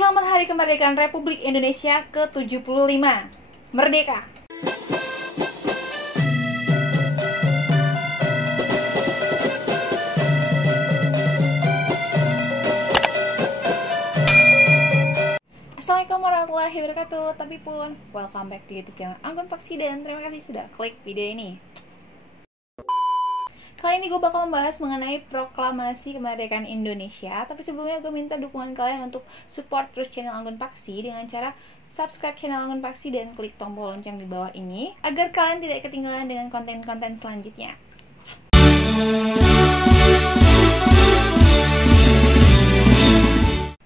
Selamat Hari Kemerdekaan Republik Indonesia ke-75. Merdeka! Assalamualaikum warahmatullahi wabarakatuh. Tapi pun, welcome back to YouTube channel Anggun Paksi dan terima kasih sudah klik video ini. Kali ini gue bakal membahas mengenai proklamasi kemerdekaan Indonesia. Tapi sebelumnya gue minta dukungan kalian untuk support terus channel Anggun Paksi dengan cara subscribe channel Anggun Paksi dan klik tombol lonceng di bawah ini agar kalian tidak ketinggalan dengan konten-konten selanjutnya.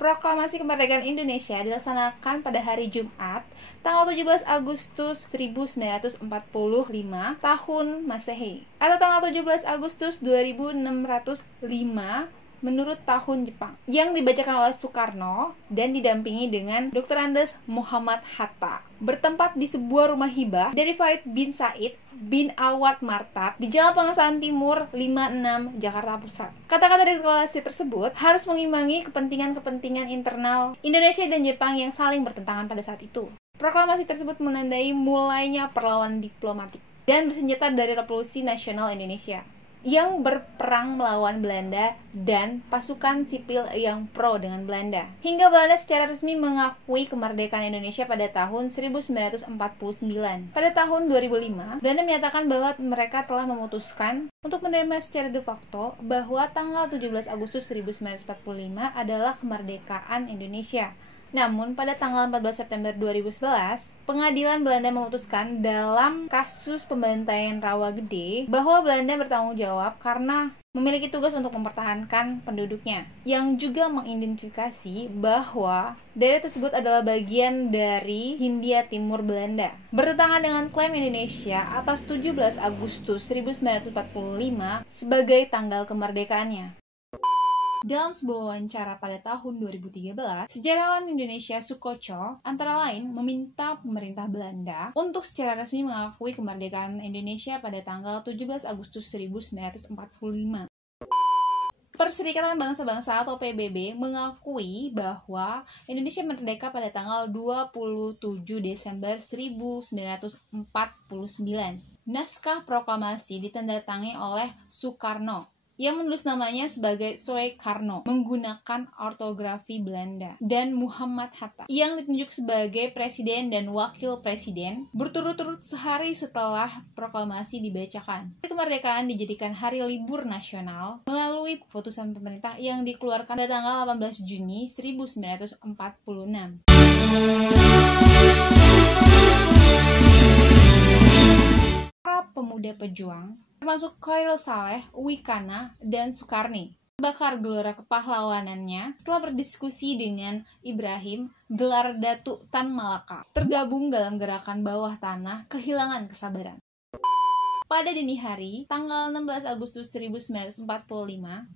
Proklamasi kemerdekaan Indonesia dilaksanakan pada hari Jumat, tanggal 17 Agustus 1945 tahun Masehi, atau tanggal 17 Agustus 2605 menurut tahun Jepang, yang dibacakan oleh Soekarno dan didampingi dengan Dr. Andes Muhammad Hatta, bertempat di sebuah rumah hibah dari Farid bin Said bin Awad Martat di Jalan Pengasahan Timur 56, Jakarta Pusat. Kata-kata deklarasi tersebut harus mengimbangi kepentingan-kepentingan internal Indonesia dan Jepang yang saling bertentangan pada saat itu. Proklamasi tersebut menandai mulainya perlawanan diplomatik dan bersenjata dari Revolusi Nasional Indonesia yang berperang melawan Belanda dan pasukan sipil yang pro dengan Belanda. Hingga Belanda secara resmi mengakui kemerdekaan Indonesia pada tahun 1949. Pada tahun 2005, Belanda menyatakan bahwa mereka telah memutuskan untuk menerima secara de facto bahwa tanggal 17 Agustus 1945 adalah kemerdekaan Indonesia. Namun, pada tanggal 14 September 2011, pengadilan Belanda memutuskan dalam kasus pembantaian Rawagede bahwa Belanda bertanggung jawab karena memiliki tugas untuk mempertahankan penduduknya, yang juga mengidentifikasi bahwa daerah tersebut adalah bagian dari Hindia Timur Belanda. Bertentangan dengan klaim Indonesia atas 17 Agustus 1945 sebagai tanggal kemerdekaannya. Dalam sebuah wawancara pada tahun 2013, sejarawan Indonesia Sukoco antara lain meminta pemerintah Belanda untuk secara resmi mengakui kemerdekaan Indonesia pada tanggal 17 Agustus 1945. Perserikatan Bangsa-Bangsa atau PBB mengakui bahwa Indonesia merdeka pada tanggal 27 Desember 1949. Naskah proklamasi ditandatangani oleh Soekarno yang menulis namanya sebagai Soekarno menggunakan ortografi Belanda, dan Muhammad Hatta yang ditunjuk sebagai presiden dan wakil presiden berturut-turut sehari setelah proklamasi dibacakan. Kemerdekaan dijadikan hari libur nasional melalui keputusan pemerintah yang dikeluarkan pada tanggal 18 Juni 1946. Para pemuda pejuang termasuk Khairul Saleh, Wikana, dan Sukarni bakar gelora kepahlawanannya setelah berdiskusi dengan Ibrahim, gelar Datuk Tan Malaka, tergabung dalam gerakan bawah tanah kehilangan kesabaran. Pada dini hari, tanggal 16 Agustus 1945,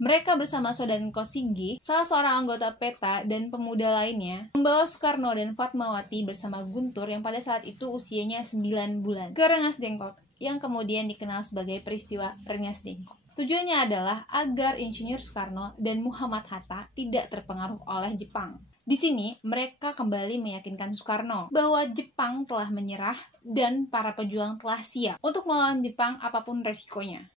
mereka bersama Sodan Kosige, salah seorang anggota PETA dan pemuda lainnya, membawa Soekarno dan Fatmawati bersama Guntur yang pada saat itu usianya 9 bulan ke Rengas Dengklok, yang kemudian dikenal sebagai peristiwa Rengas Dengklok. Tujuannya adalah agar Insinyur Soekarno dan Muhammad Hatta tidak terpengaruh oleh Jepang. Di sini, mereka kembali meyakinkan Soekarno bahwa Jepang telah menyerah dan para pejuang telah siap untuk melawan Jepang apapun resikonya.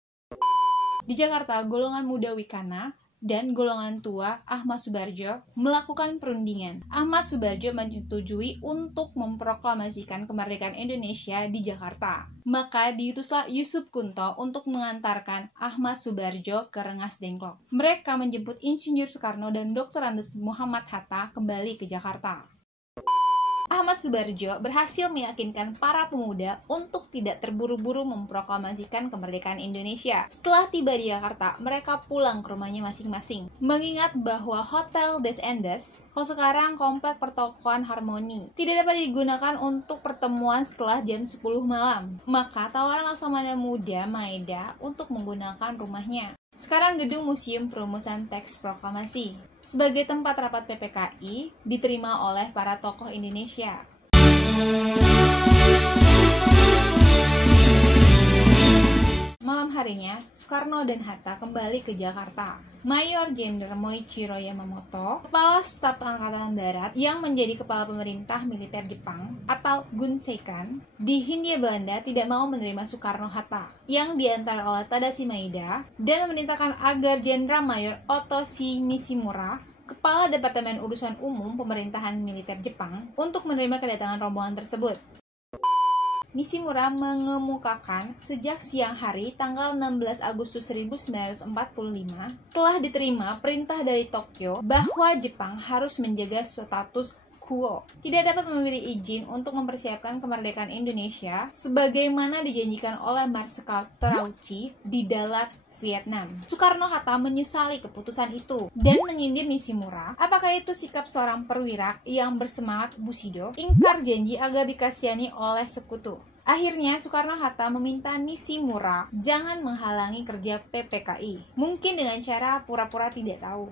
Di Jakarta, golongan muda Wikana dan golongan tua Ahmad Subarjo melakukan perundingan. Ahmad Subarjo menyetujui untuk memproklamasikan kemerdekaan Indonesia di Jakarta. Maka diutuslah Yusuf Kunto untuk mengantarkan Ahmad Subarjo ke Rengas Dengklok. Mereka menjemput Insinyur Soekarno dan Dr. Andes Muhammad Hatta kembali ke Jakarta. Ahmad Subarjo berhasil meyakinkan para pemuda untuk tidak terburu-buru memproklamasikan kemerdekaan Indonesia. Setelah tiba di Jakarta, mereka pulang ke rumahnya masing-masing. Mengingat bahwa Hotel Des Andes, kalau sekarang komplek pertokoan Harmoni, tidak dapat digunakan untuk pertemuan setelah jam 10 malam. Maka tawaran Laksamana Muda Maeda untuk menggunakan rumahnya. Sekarang gedung Museum Perumusan Teks Proklamasi sebagai tempat rapat PPKI diterima oleh para tokoh Indonesia. Malam harinya, Soekarno dan Hatta kembali ke Jakarta. Mayor Jenderal Moichiro Yamamoto, Kepala Staf Angkatan Darat yang menjadi kepala pemerintah militer Jepang atau Gunseikan di Hindia Belanda tidak mau menerima Soekarno-Hatta yang diantar oleh Tadashi Maeda dan memerintahkan agar Jenderal Mayor Otoshi Nishimura, Kepala Departemen Urusan Umum Pemerintahan Militer Jepang, untuk menerima kedatangan rombongan tersebut. Nishimura mengemukakan sejak siang hari tanggal 16 Agustus 1945 telah diterima perintah dari Tokyo bahwa Jepang harus menjaga status quo, tidak dapat memberi izin untuk mempersiapkan kemerdekaan Indonesia sebagaimana dijanjikan oleh Marsikal Terauchi di Dalat, Vietnam. Soekarno-Hatta menyesali keputusan itu dan menyindir Nishimura. Apakah itu sikap seorang perwira yang bersemangat Bushido, ingkar janji agar dikasihani oleh sekutu? Akhirnya Soekarno-Hatta meminta Nishimura jangan menghalangi kerja PPKI, mungkin dengan cara pura-pura tidak tahu.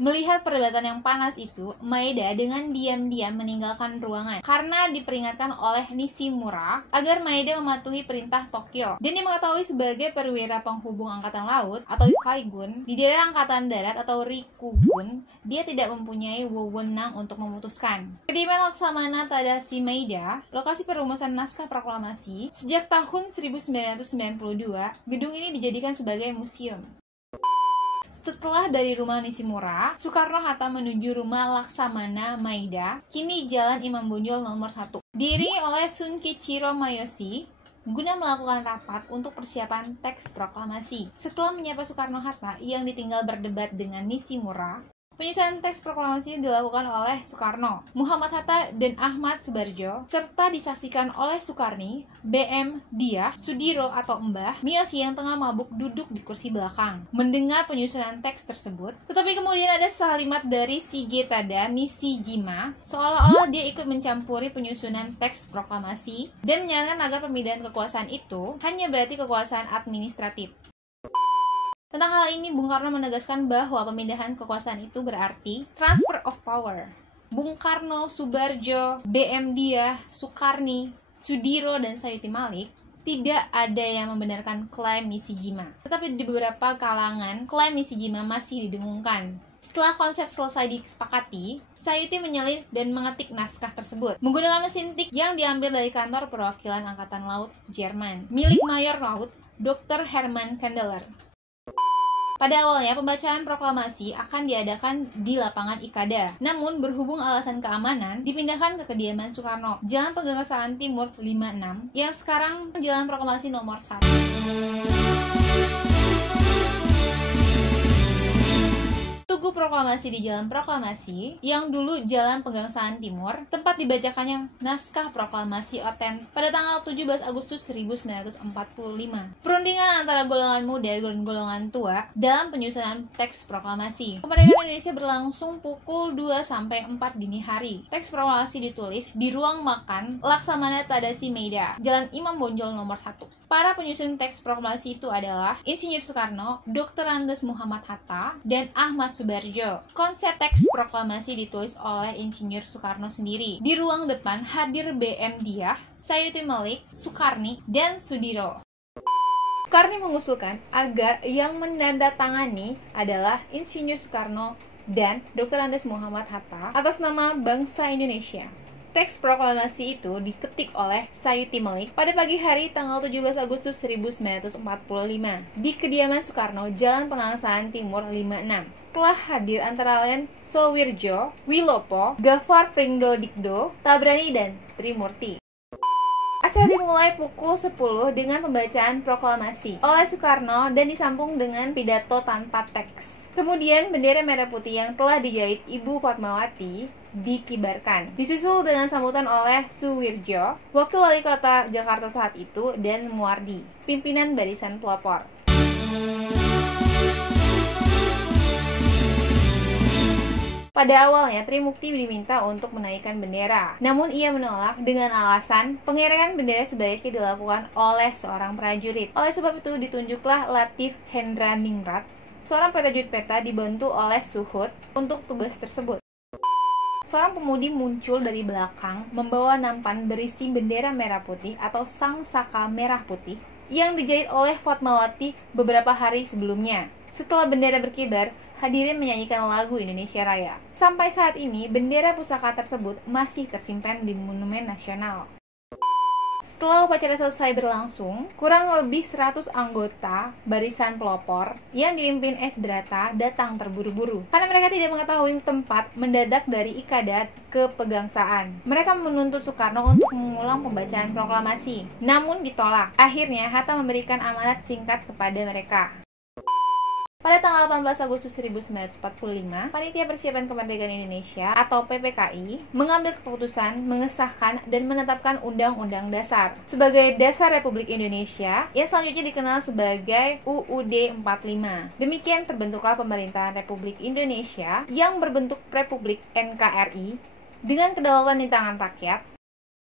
Melihat perdebatan yang panas itu, Maeda dengan diam-diam meninggalkan ruangan karena diperingatkan oleh Nishimura agar Maeda mematuhi perintah Tokyo. Dan dia mengetahui sebagai perwira penghubung Angkatan Laut atau Kaigun di daerah Angkatan Darat atau Rikugun, dia tidak mempunyai wewenang untuk memutuskan. Kediaman Laksamana Tadashi Maeda, lokasi perumusan naskah proklamasi, sejak tahun 1992, gedung ini dijadikan sebagai museum. Setelah dari rumah Nishimura, Soekarno-Hatta menuju rumah Laksamana Maeda, kini Jalan Imam Bonjol nomor 1, diiringi oleh Shunkichiro Mayoshi, guna melakukan rapat untuk persiapan teks proklamasi. Setelah menyapa Soekarno-Hatta yang ditinggal berdebat dengan Nishimura, penyusunan teks proklamasi dilakukan oleh Soekarno, Muhammad Hatta, dan Ahmad Subarjo, serta disaksikan oleh Sukarni, BM Diah, Sudiro atau Mbah, Miyoshi yang tengah mabuk duduk di kursi belakang, mendengar penyusunan teks tersebut. Tetapi kemudian ada salimat dari Shigetada Nishijima, seolah-olah dia ikut mencampuri penyusunan teks proklamasi dan menyarankan agar pemindahan kekuasaan itu hanya berarti kekuasaan administratif. Tentang hal ini, Bung Karno menegaskan bahwa pemindahan kekuasaan itu berarti transfer of power. Bung Karno, Subarjo, BM Diah, Sukarni, Sudiro, dan Sayuti Malik tidak ada yang membenarkan klaim Nishijima. Tetapi di beberapa kalangan, klaim Nishijima masih didengungkan. Setelah konsep selesai disepakati, Sayuti menyalin dan mengetik naskah tersebut menggunakan mesin tik yang diambil dari kantor perwakilan Angkatan Laut Jerman, milik Mayor Laut Dr. Hermann Kandeler. Pada awalnya, pembacaan proklamasi akan diadakan di lapangan Ikada. Namun, berhubung alasan keamanan, dipindahkan ke kediaman Soekarno, Jalan Pegangsaan Timur 56, yang sekarang Jalan Proklamasi nomor 1. Tugu proklamasi di Jalan Proklamasi, yang dulu Jalan Pegangsaan Timur, tempat dibacakannya naskah proklamasi oten pada tanggal 17 Agustus 1945. Perundingan antara golongan muda dan golongan tua dalam penyusunan teks proklamasi. Kemerdekaan Indonesia berlangsung pukul 2-4 dini hari. Teks proklamasi ditulis di ruang makan Laksamana Tadashi Maeda, Jalan Imam Bonjol nomor 1. Para penyusun teks proklamasi itu adalah Insinyur Soekarno, Dr. Andes Muhammad Hatta, dan Ahmad Subarjo. Konsep teks proklamasi ditulis oleh Insinyur Soekarno sendiri. Di ruang depan hadir BM Diah, Sayuti Malik, Sukarni, dan Sudiro. Sukarni mengusulkan agar yang menandatangani adalah Insinyur Soekarno dan Dr. Andes Muhammad Hatta atas nama bangsa Indonesia. Teks proklamasi itu diketik oleh Sayuti Malik pada pagi hari tanggal 17 Agustus 1945 di kediaman Soekarno, Jalan Pegangsaan Timur 56. Telah hadir antara lain Sowirjo, Wilopo, Gafar Pringgodikdo, Tabrani, dan Trimurti. Acara dimulai pukul 10 dengan pembacaan proklamasi oleh Soekarno dan disambung dengan pidato tanpa teks. Kemudian bendera merah putih yang telah dijahit Ibu Fatmawati dikibarkan, disusul dengan sambutan oleh Suwirjo, Wakil Wali Kota Jakarta saat itu, dan Muardi, pimpinan barisan pelopor. Pada awalnya, Trimukti diminta untuk menaikkan bendera, namun ia menolak dengan alasan pengerekan bendera sebaiknya dilakukan oleh seorang prajurit. Oleh sebab itu, ditunjuklah Latif Hendraningrat, seorang prajurit peta dibantu oleh Suhut untuk tugas tersebut. Seorang pemudi muncul dari belakang membawa nampan berisi bendera merah putih atau sang saka merah putih yang dijahit oleh Fatmawati beberapa hari sebelumnya. Setelah bendera berkibar, hadirin menyanyikan lagu Indonesia Raya. Sampai saat ini, bendera pusaka tersebut masih tersimpan di Monumen Nasional. Setelah upacara selesai berlangsung, kurang lebih 100 anggota barisan pelopor yang dipimpin S. Brata datang terburu-buru. Karena mereka tidak mengetahui tempat mendadak dari Ikadat ke Pegangsaan. Mereka menuntut Soekarno untuk mengulang pembacaan proklamasi. Namun ditolak. Akhirnya Hatta memberikan amanat singkat kepada mereka. Pada tanggal 18 Agustus 1945, Panitia Persiapan Kemerdekaan Indonesia atau PPKI mengambil keputusan mengesahkan dan menetapkan Undang-Undang Dasar sebagai Dasar Republik Indonesia yang selanjutnya dikenal sebagai UUD 45. Demikian terbentuklah Pemerintahan Republik Indonesia yang berbentuk Republik NKRI dengan kedaulatan di tangan rakyat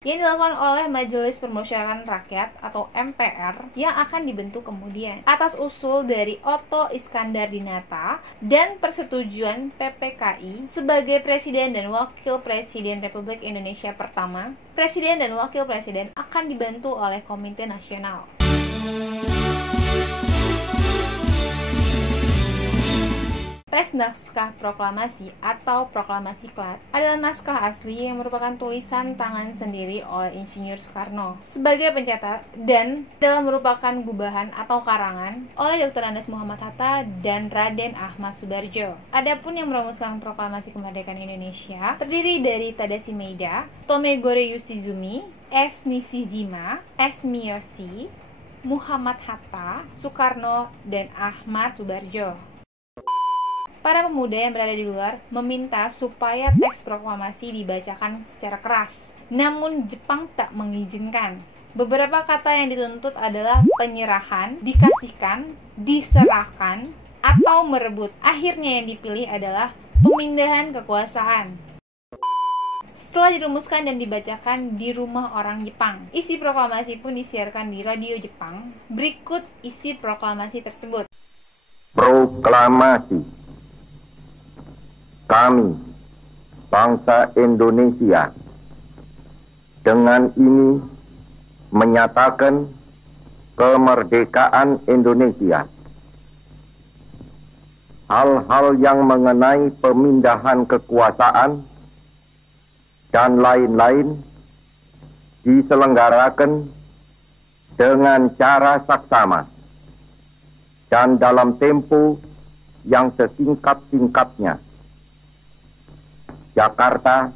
yang dilakukan oleh Majelis Permusyawaratan Rakyat atau MPR yang akan dibentuk kemudian atas usul dari Otto Iskandar Dinata dan persetujuan PPKI sebagai Presiden dan Wakil Presiden Republik Indonesia pertama. Presiden dan Wakil Presiden akan dibantu oleh Komite Nasional. Teks naskah proklamasi atau proklamasi Klat adalah naskah asli yang merupakan tulisan tangan sendiri oleh Insinyur Soekarno sebagai pencetak dan dalam merupakan gubahan atau karangan oleh Dr. Andes Muhammad Hatta dan Raden Ahmad Subarjo. Adapun yang merumuskan proklamasi kemerdekaan Indonesia terdiri dari Tadashi Maeda, Tomegore Yoshizumi, S. Nishijima, S. Miyoshi, Muhammad Hatta, Soekarno, dan Ahmad Subarjo. Para pemuda yang berada di luar meminta supaya teks proklamasi dibacakan secara keras. Namun Jepang tak mengizinkan. Beberapa kata yang dituntut adalah penyerahan, dikasihkan, diserahkan, atau merebut. Akhirnya yang dipilih adalah pemindahan kekuasaan. Setelah dirumuskan dan dibacakan di rumah orang Jepang, isi proklamasi pun disiarkan di radio Jepang. Berikut isi proklamasi tersebut. Proklamasi. Kami, bangsa Indonesia, dengan ini menyatakan kemerdekaan Indonesia. Hal-hal yang mengenai pemindahan kekuasaan dan lain-lain diselenggarakan dengan cara saksama dan dalam tempo yang sesingkat-singkatnya. Jakarta,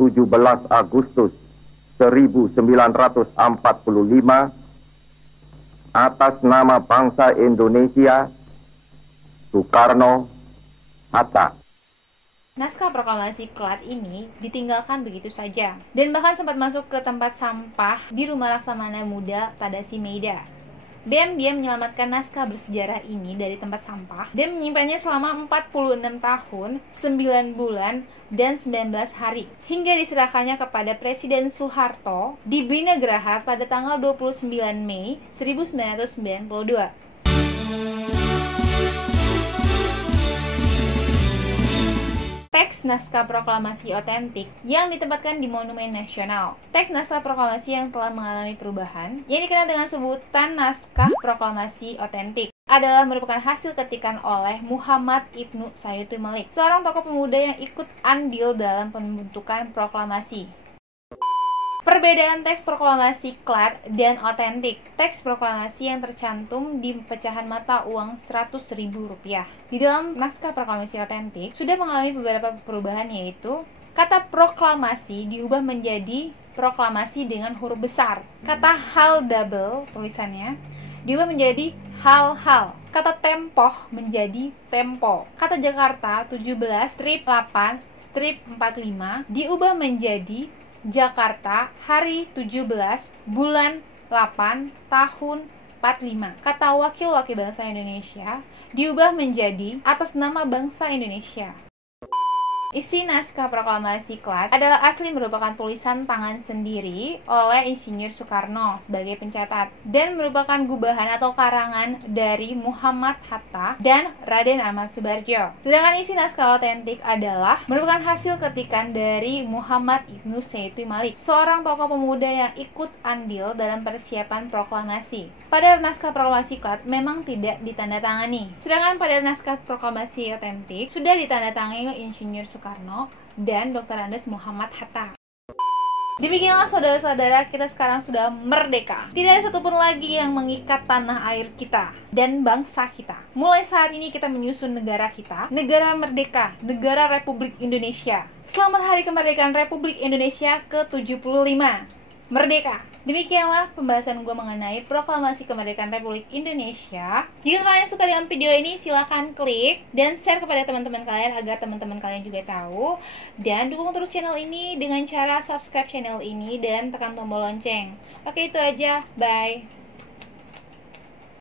17 Agustus 1945, atas nama bangsa Indonesia, Soekarno, Hatta. Naskah proklamasi Klat ini ditinggalkan begitu saja dan bahkan sempat masuk ke tempat sampah di rumah Laksamana Muda Tadashi Maeda. BM dia menyelamatkan naskah bersejarah ini dari tempat sampah dan menyimpannya selama 46 tahun, 9 bulan, dan 19 hari hingga diserahkannya kepada Presiden Soeharto di Binagraha pada tanggal 29 Mei 1992. Teks naskah proklamasi otentik yang ditempatkan di Monumen Nasional. Teks naskah proklamasi yang telah mengalami perubahan, yang dikenal dengan sebutan naskah proklamasi otentik, adalah merupakan hasil ketikan oleh Muhammad Ibnu Sayyidu Malik, seorang tokoh pemuda yang ikut andil dalam pembentukan proklamasi. Perbedaan teks proklamasi Klat dan otentik. Teks proklamasi yang tercantum di pecahan mata uang Rp100.000. Di dalam naskah proklamasi otentik sudah mengalami beberapa perubahan, yaitu kata proklamasi diubah menjadi proklamasi dengan huruf besar. Kata hal double tulisannya diubah menjadi hal-hal. Kata tempoh menjadi tempo. Kata Jakarta 17/8/45 diubah menjadi Jakarta hari 17 bulan 8 tahun 45. Kata wakil-wakil bangsa Indonesia diubah menjadi atas nama bangsa Indonesia. Isi naskah proklamasi Klat adalah asli merupakan tulisan tangan sendiri oleh Insinyur Soekarno sebagai pencatat dan merupakan gubahan atau karangan dari Muhammad Hatta dan Raden Ahmad Subarjo. Sedangkan isi naskah otentik adalah merupakan hasil ketikan dari Muhammad Ibnu Syaiti Malik, seorang tokoh pemuda yang ikut andil dalam persiapan proklamasi. Pada naskah proklamasi Klat memang tidak ditandatangani, sedangkan pada naskah proklamasi otentik sudah ditandatangani oleh Insinyur Soekarno dan Dr. Andes Muhammad Hatta. Demikianlah saudara-saudara, kita sekarang sudah merdeka. Tidak ada satupun lagi yang mengikat tanah air kita dan bangsa kita. Mulai saat ini kita menyusun negara kita, negara merdeka, negara Republik Indonesia. Selamat Hari Kemerdekaan Republik Indonesia ke-75. Merdeka. Demikianlah pembahasan gue mengenai proklamasi kemerdekaan Republik Indonesia. Jika kalian suka dengan video ini, silahkan klik dan share kepada teman-teman kalian agar teman-teman kalian juga tahu. Dan dukung terus channel ini dengan cara subscribe channel ini dan tekan tombol lonceng. Oke, itu aja. Bye.